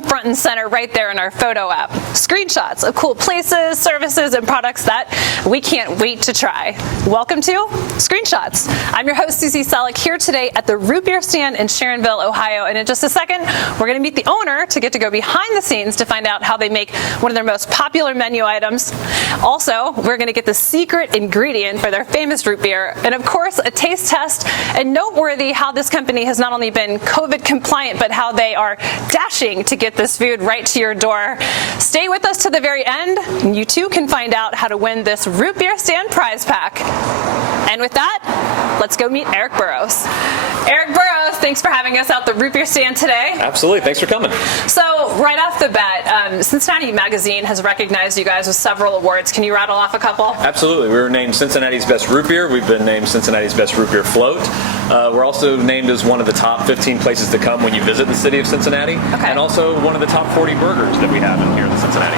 them front and center right there in our photo app. Screenshots of cool places, services, and products that we can't wait to try. Welcome to Screenshots. I'm your host, Susie Celek, here today at the Root Beer Stand in Sharonville, Ohio. And in just a second, we're going to meet the owner to get to go behind the scenes to find out how they make one of their most popular menu items. Also, we're going to get the secret ingredient for their famous root beer, and of course, a taste test, and noteworthy how this company has not only been COVID compliant, but how they are dashing to get this food right to your door. Stay with us to the very end, and you too can find out how to win this Root Beer Stand prize pack. And with that, let's go meet Eric Burroughs. Eric Burroughs, thanks for having us out the Root Beer Stand today. Absolutely, thanks for coming. So right off the bat, Cincinnati Magazine has recognized you guys with several awards. Can you rattle off a couple? Absolutely. We were named Cincinnati's Best Root Beer. We've been named Cincinnati's Best Root Beer Float. We're also named as one of the top 15 places to come when you visit the city of Cincinnati. Okay. And also one of the top 40 burgers that we have in here in Cincinnati.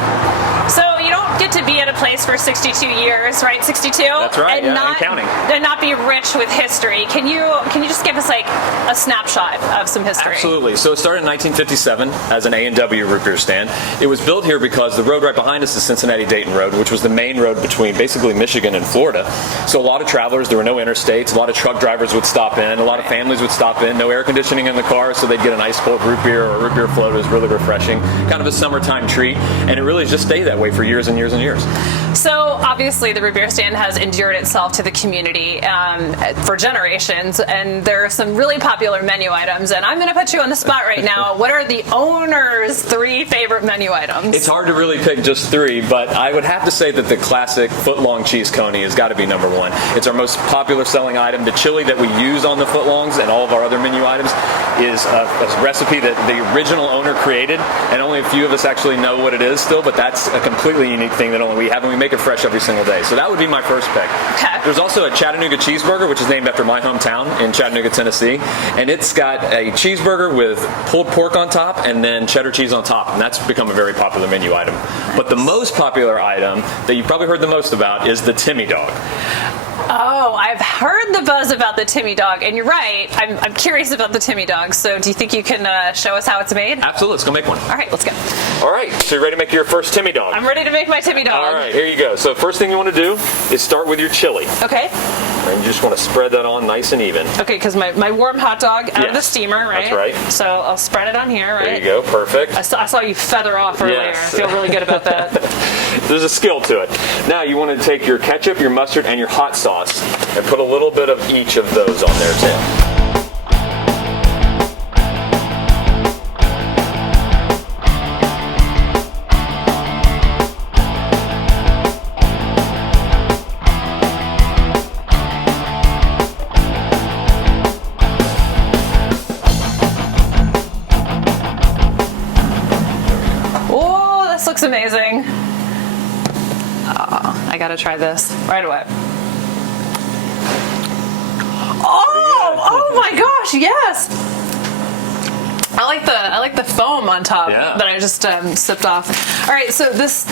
So you don't get to be at a place for 62 years, right? 62? That's right, and counting. And not be rich with history. Can you just give us like a snapshot of some history? Absolutely. So it started in 1957 as an A&W root beer stand. It was built here because the road right behind us is Cincinnati-Dayton Road, which was the main road between basically Michigan and Florida. So a lot of travelers, there were no interstates, a lot of truck drivers would stop in, a lot of families would stop in, no air conditioning in the car, so they'd get an ice cold root beer or a root beer float. It was really refreshing, kind of a summertime treat, and it really just stayed that way for years and years and years. So obviously the root beer stand has endured itself to the community for generations, and there are some really popular menu items, and I'm going to put you on the spot right now. What are the owner's 3 favorite menu items? It's hard to really pick just 3, but I would have to say that the classic footlong cheese coney has got to be number 1. It's our most popular selling item. The chili that we use on the footlongs and all of our other menu items is a recipe that the original owner created, and only a few of us actually know what it is still, but that's a completely unique thing that only we have, and we make it fresh every single day. So that would be my first pick. Okay. There's also a Chattanooga cheeseburger, which is named after my hometown in Chattanooga, Tennessee, and it's got a cheeseburger with pulled pork on top and then cheddar cheese on top, and that's become a very popular menu item. Nice. But the most popular item that you've probably heard the most about is the Timmy Dog. Oh, I've heard the buzz about the Timmy Dog, and you're right. I'm curious about the Timmy Dog. So do you think you can show us how it's made? Absolutely. Let's go make one. All right, let's go. All right. So you're ready to make your first Timmy Dog? I'm ready to make my Timmy Dog. All right. Here you go. So first thing you want to do is start with your chili. Okay. And you just want to spread that on nice and even. Okay, because my warm hot dog out of the steamer, right? That's right. So I'll spread it on here, right? There you go. Perfect. I saw you feather off earlier. Yes. I feel really good about that. There's a skill to it. Now you want to take your ketchup, your mustard, and your hot sauce and put a little bit of each of those on there too. Looks amazing. Oh, I gotta try this right away. Oh my gosh, yes. I like the foam on top that I just sipped off. All right, so this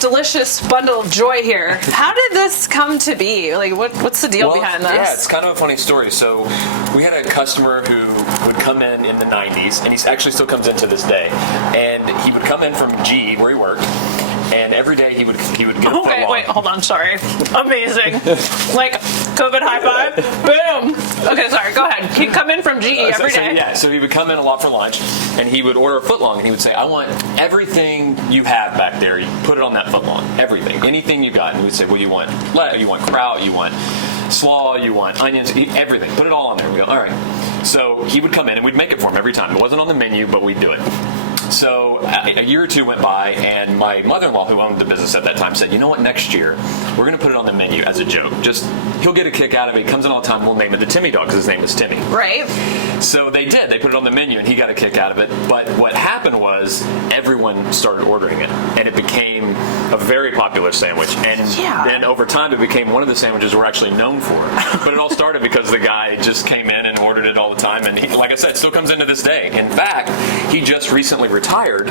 delicious bundle of joy here. How did this come to be? Like, what's the deal behind this? Yeah, it's kind of a funny story. So we had a customer who would come in the 90s, and he actually still comes in to this day. And he would come in from GE, where he worked, and every day he would get a foot long. Wait, hold on, sorry. Amazing. Like, COVID high five, boom. Okay, sorry, go ahead. He'd come in from GE every day. So he would come in a lot for lunch, and he would order a footlong, and he would say, I want everything you have back there, you put it on that footlong, everything, anything you got. And he would say, well, you want kraut, you want slaw, you want onions, everything, put it all on there. We go, all right. So he would come in, and we'd make it for him every time. It wasn't on the menu, but we'd do it. So a year or two went by, and my mother-in-law, who owned the business at that time, said, you know what, next year, we're going to put it on the menu as a joke. Just, he'll get a kick out of it. He comes in all the time, we'll name it the Timmy Dog, because his name is Timmy. Right. So they did. They put it on the menu, and he got a kick out of it. But what happened was everyone started ordering it, and it became a very popular sandwich. And then over time, it became one of the sandwiches we're actually known for. But it all started because the guy just came in and ordered it all the time. And he, like I said, still comes into this day. In fact, he just recently retired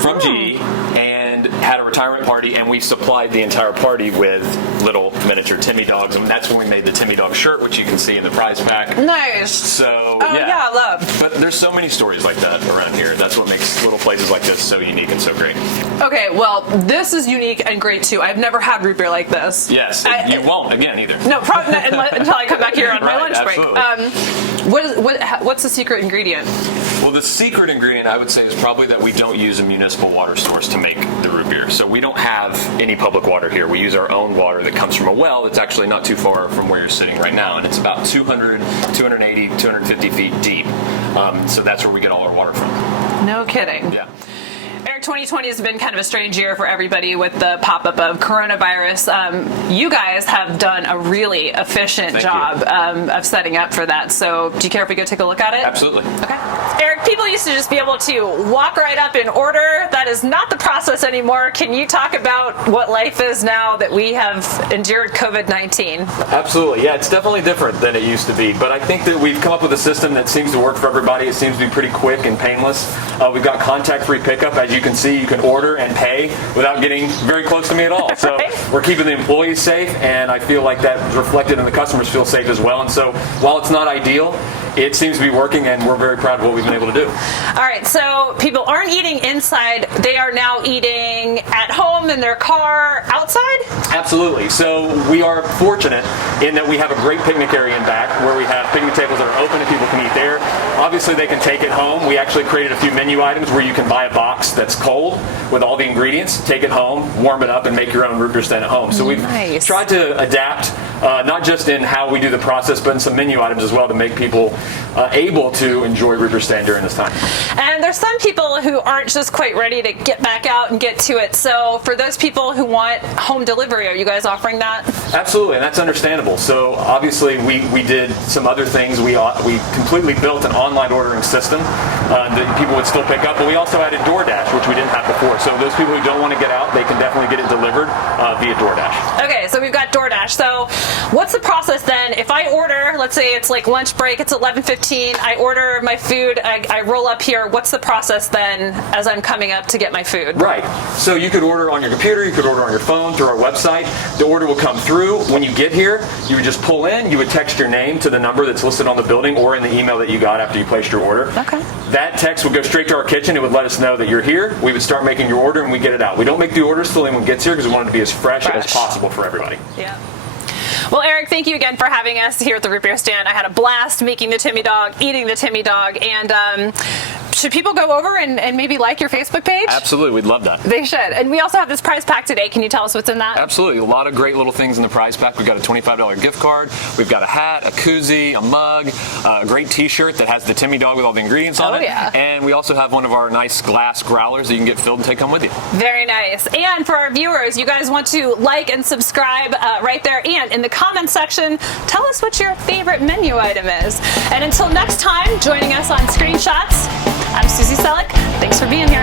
from GE, and had a retirement party, and we supplied the entire party with little miniature Timmy Dogs, and that's when we made the Timmy Dog shirt, which you can see in the prize pack. Nice. So, yeah, I love. But there's so many stories like that around here. That's what makes little places like this so unique and so great. Okay, well, this is unique and great too. I've never had root beer like this. Yes, you won't again either. No, probably not until I come back here on my lunch absolutely. break. What's the secret ingredient? Well, the secret ingredient, I would say, is probably that we don't use a municipal water source to make the root beer. So we don't have any public water here. We use our own water that comes from a well that's actually not too far from where you're sitting right now. And it's about 200, 280, 250 feet deep. So that's where we get all our water from. No kidding. Yeah. Eric, 2020 has been kind of a strange year for everybody with the pop-up of coronavirus. You guys have done a really efficient job of setting up for that. So do you care if we go take a look at it? Absolutely. Okay. Eric, people used to just be able to walk right up and order. That is not the process anymore. Can you talk about what life is now that we have endured COVID-19? Absolutely. Yeah, it's definitely different than it used to be. But I think that we've come up with a system that seems to work for everybody. It seems to be pretty quick and painless. We've got contact-free pickup. As you can see, you can order and pay without getting very close to me at all. So we're keeping the employees safe, and I feel like that's reflected in the customers feel safe as well. And so while it's not ideal, it seems to be working, and we're very proud of what we've been able to do. All right, so people aren't eating inside. They are now eating at home in their car outside? Absolutely. So we are fortunate in that we have a great picnic area in back where we have picnic tables that are open and people can eat there. Obviously, they can take it home. We actually created a few menu items where you can buy a box that's cold with all the ingredients, take it home, warm it up, and make your own root beer stand at home. So we've tried to adapt, not just in how we do the process, but in some menu items as well to make people able to enjoy root beer stand during this time. And there's some people who aren't just quite ready to get back out and get to it. So for those people who want home delivery, are you guys offering that? Absolutely, and that's understandable. So obviously we did some other things. We completely built an online ordering system that people would still pick up, but we also added DoorDash, which we didn't have before. So those people who don't want to get out, they can definitely get it delivered via DoorDash. Okay, so we've got DoorDash. So what's the process then? If I order, let's say it's like lunch break, it's 11:15, I order my food, I roll up here, what's the process then as I'm coming up to get my food? Right. So you could order on your computer, you could order on your phone, through our website. The order will come through. When you get here, you would just pull in, you would text your name to the number that's listed on the building or in the email that you got after you placed your order. Okay. That text would go straight to our kitchen. It would let us know that you're here. We would start making your order and we get it out. We don't make the orders till anyone gets here because we want it to be as fresh as possible for everybody. Yeah. Well, Eric, thank you again for having us here at the Root Beer Stand. I had a blast making the Timmy Dog, eating the Timmy Dog, and should people go over and maybe like your Facebook page? Absolutely, we'd love that. They should. And we also have this prize pack today. Can you tell us what's in that? Absolutely, a lot of great little things in the prize pack. We've got a $25 gift card, we've got a hat, a koozie, a mug, a great t-shirt that has the Timmy Dog with all the ingredients on it. Yeah. And we also have one of our nice glass growlers that you can get filled and take home with you. Very nice. And for our viewers, you guys want to like and subscribe right there. And in the comments section, tell us what your favorite menu item is. And until next time, joining us on Screenshots, I'm Susie Celek. Thanks for being here.